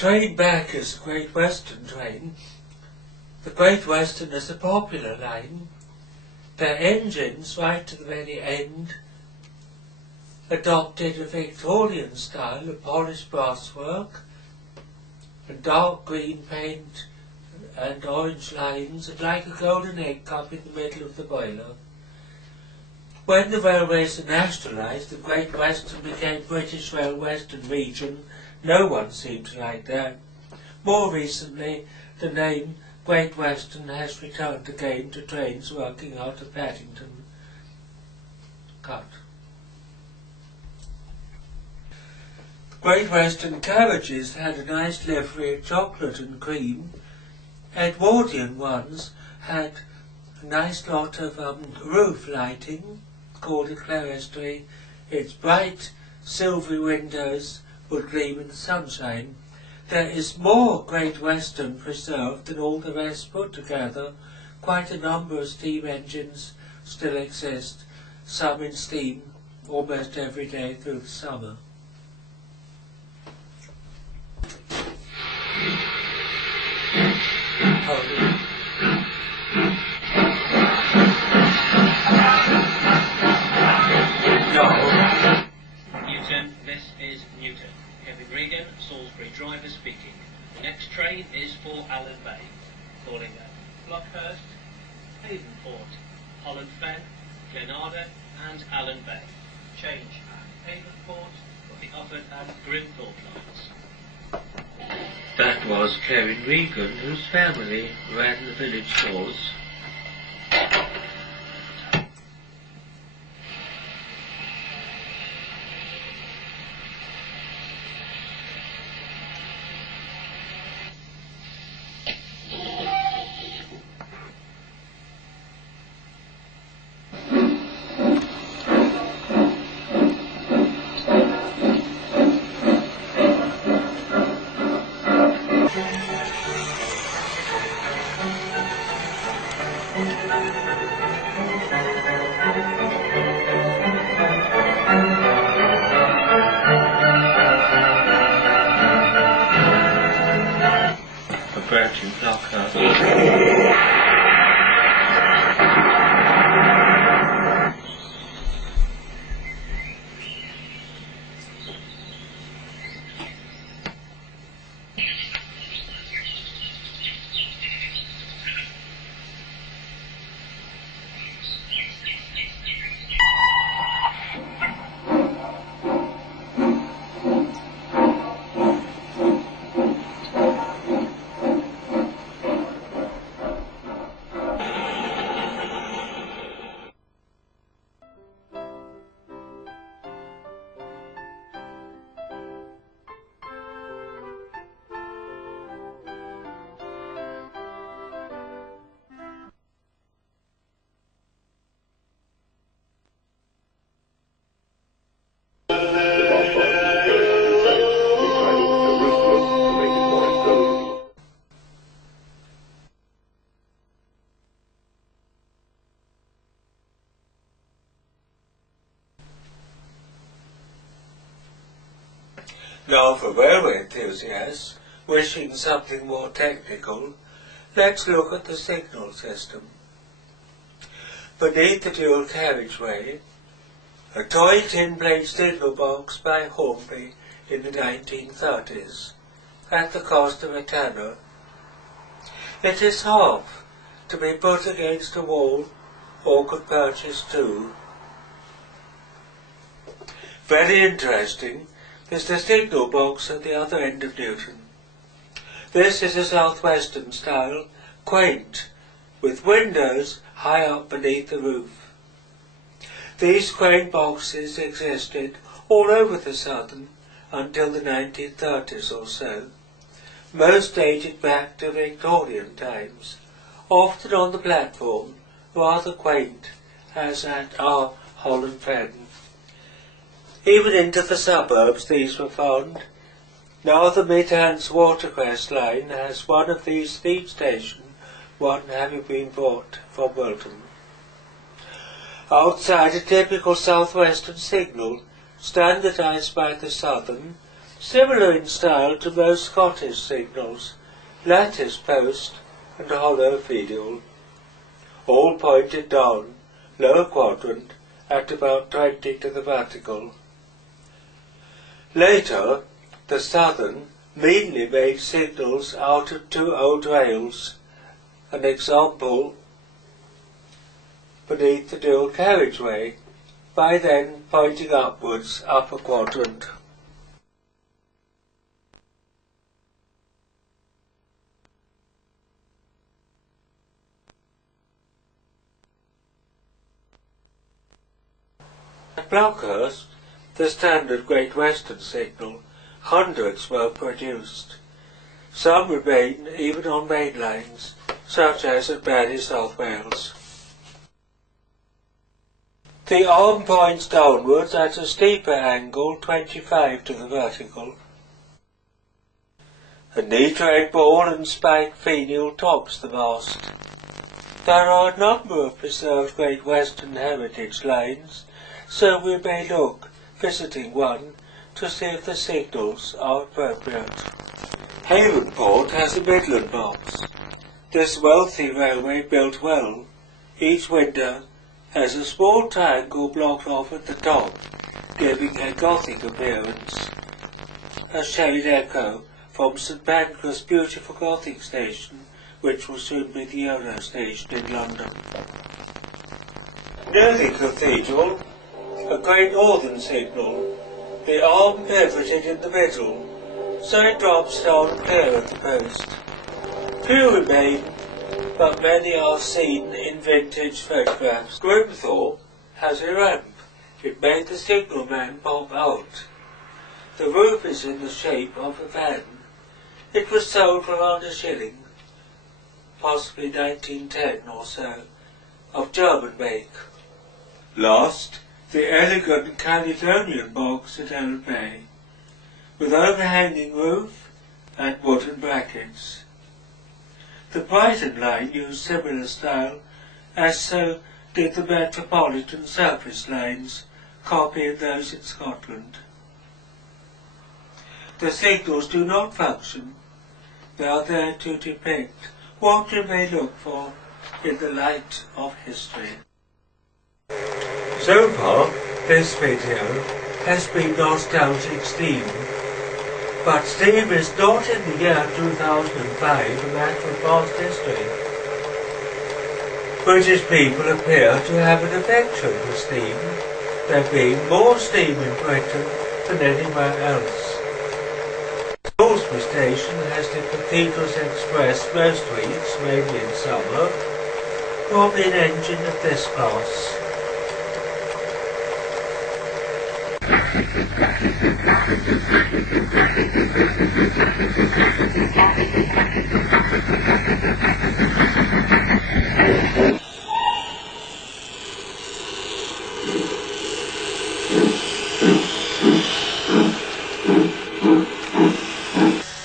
train back is the Great Western train. The Great Western is a popular line. Their engines, right to the very end, adopted a Victorian style of polished brasswork and dark green paint and orange lines, and like a golden egg cup in the middle of the boiler. When the railways were nationalised, the Great Western became British Rail Western Region. No one seemed to like that. More recently, the name Great Western has returned again to trains working out of Paddington. Cut. The Great Western carriages had a nice livery of chocolate and cream. Edwardian ones had a nice lot of roof lighting, called a clerestory. Its bright silvery windows would gleam in the sunshine. There is more Great Western preserved than all the rest put together. Quite a number of steam engines still exist, some in steam almost every day through the summer. Newton, this is Newton. Kevin Regan, Salisbury driver speaking. The next train is for Allen Bay, calling at Blockhurst, Havenport, Holland Fen, Glenarden and Allen Bay. Change at Havenport will be offered at Grimthorpe lines. That was Kevin Regan, whose family ran the village stores. Approaching Blockhurst. Now for railway enthusiasts wishing something more technical, let's look at the signal system. Beneath the dual carriageway, a toy tin-plate signal box by Hornby in the 1930s, at the cost of a tenner. It is half, to be put against a wall, or could purchase two. Very interesting is the signal box at the other end of Newton. This is a southwestern style, quaint, with windows high up beneath the roof. These quaint boxes existed all over the southern until the 1930s or so, most dated back to Victorian times, often on the platform, rather quaint, as at our Holland Fen. Even into the suburbs these were found. Now the Midlands Watercress line has one of these at each station, one having been brought from Wilton. Outside a typical southwestern signal, standardised by the Southern, similar in style to most Scottish signals, lattice post and hollow finial, all pointed down, lower quadrant, at about 20 to the vertical. Later, the southern meanly made signals out of two old rails, an example beneath the dual carriageway, by then pointing upwards, upper quadrant. At Blockhurst, the standard Great Western signal, hundreds were produced. Some remain even on main lines, such as at Barry, South Wales. The arm points downwards at a steeper angle, 25 to the vertical. A neat red ball and spiked finial tops the mast. There are a number of preserved Great Western heritage lines, so we may look, visiting one, to see if the signals are appropriate. Havenport has a Midland box. This wealthy railway built well. Each window has a small triangle blocked off at the top, giving a Gothic appearance. A shade echo from St Pancras' beautiful Gothic station, which will soon be the Euro station in London. Near the cathedral, a Great Northern signal, the arm pivoted in the middle, so it drops down clear of the post. Few remain, but many are seen in vintage photographs. Grimthorpe has a ramp. It made the signalman pop out. The roof is in the shape of a van. It was sold for around a shilling, possibly 1910 or so, of German make. Last, the elegant Caledonian box at Old Bay, with overhanging roof and wooden brackets. The Brighton line used similar style, as so did the Metropolitan surface lines, copying those in Scotland. The signals do not function. They are there to depict what you may look for in the light of history. So far, this video has been nostalgic steam, but steam is not in the year 2005 a matter of past history. British people appear to have an affection for steam, there being more steam in Britain than anywhere else. Salisbury Station has the Cathedral's Express most weeks, mainly in summer, from an engine of this class.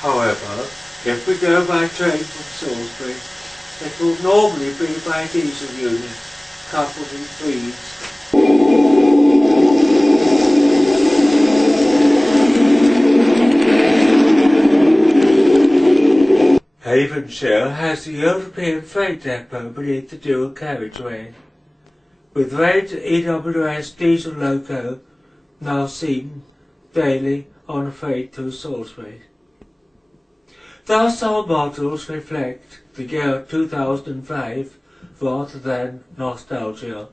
However, if we go by train from Salisbury, it will normally be by diesel unit, coupled in threes. Avonshire has the European freight depot beneath the dual carriageway, with red EWS diesel loco now seen daily on a freight through Salisbury. Thus our models reflect the year 2005 rather than nostalgia.